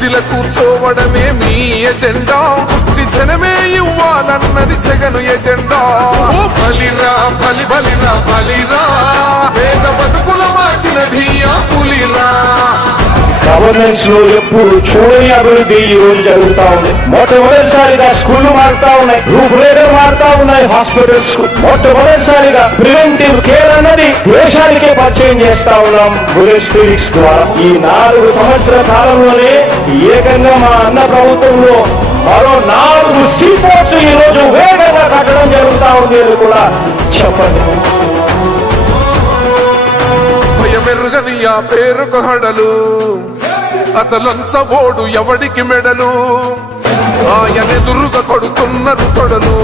కుర్చీల కూర్చోవడమే మీ ఎజెండా. కుర్చీ జనమే ఇవ్వాలన్నది జగను ఎజెండా. ఓ బలిరా బలి బలిరా బలిరా. పేద బతుకుల మార్చిన ధీయా పులిరా. గవర్నెన్స్లో ఎప్పుడు చూడని అభివృద్ధి ఈ రోజు జరుగుతా ఉంది. మొట్టమొదటిసారిగా స్కూళ్ళు మారుతా ఉన్నాయి. రూపురేఖలు మారుతా ఉన్నాయి హాస్పిటల్స్కు మొట్టమొదటిసారిగా ప్రివెంటివ్ కేర్ అన్నది దేశానికే పరిచయం చేస్తా ఉన్నాం. బులెట్ క్లినిక్స్ ద్వారా. ఈ నాలుగు సంవత్సరాల కాలంలోనే ఏకంగా మా అన్న ప్రభుత్వంలో మరో నాలుగు సీపోర్ట్స్ ఈ రోజు వేగంగా కట్టడం జరుగుతా ఉంది అని కూడా చెప్పండి. భయమెరుగని ఆ పేరుకు హడలు. అసలంచబోడు ఎవడికి మెడలు? ఆయనెదురుగా కొడుతున్నారు తొడలు.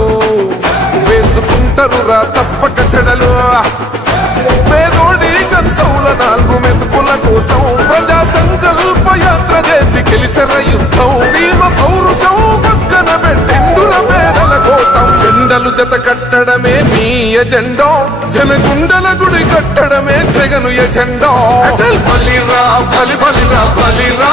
వేసుకుంటారు రా తప్పక చెడలు. పేదోడి కంచౌల నాలుగు మెతుకుల కోసం ప్రజా సంకల్ప యాత్ర చేసి గెలిసిన యుద్ధం. సీమ పౌరుషం పక్కన పెట్టిండుల పేదల కోసం. జెండలు జత కట్టడమే మీ ఎజెండో. జనగుండల గుడి కట్టడమే జగను ఎజెండో. బలిరా బలి బలిరా బలిరా.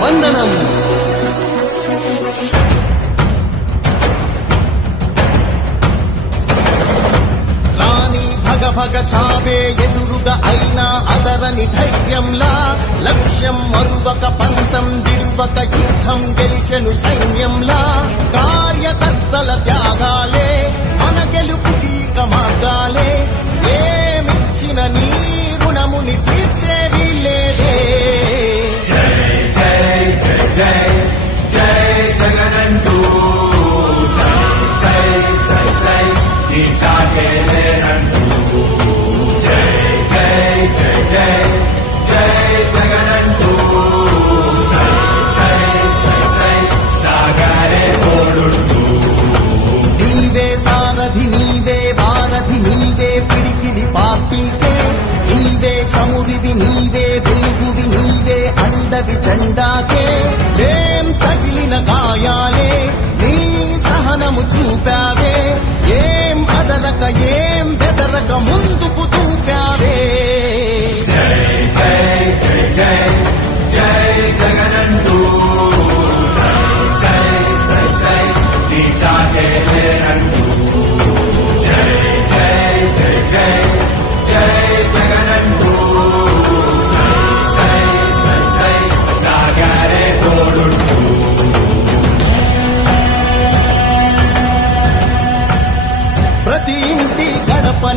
వందనం. రాణి భగ భగ చావే ఎదురుగా అయినా అదరని ధైర్యంలా లక్ష్యం మరువక పంతం విడువక యుద్ధం గెలిచెను సైన్యంలా కార్యకర్తల త్యాగా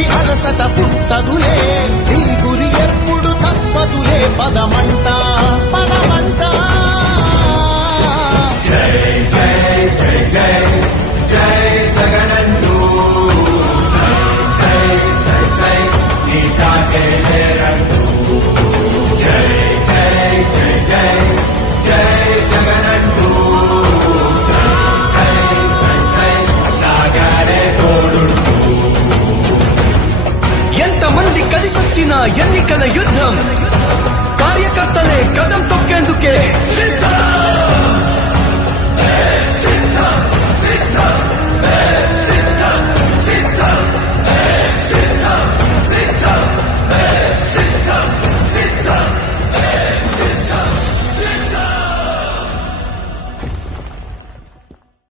అడుగుకి అలసట పుట్టదులే. నీ గురి ఎప్పుడు తప్పదులే. పదమంట పదమంట. ఎంతమంది కలిసొచ్చిన ఎన్నికల యుద్ధం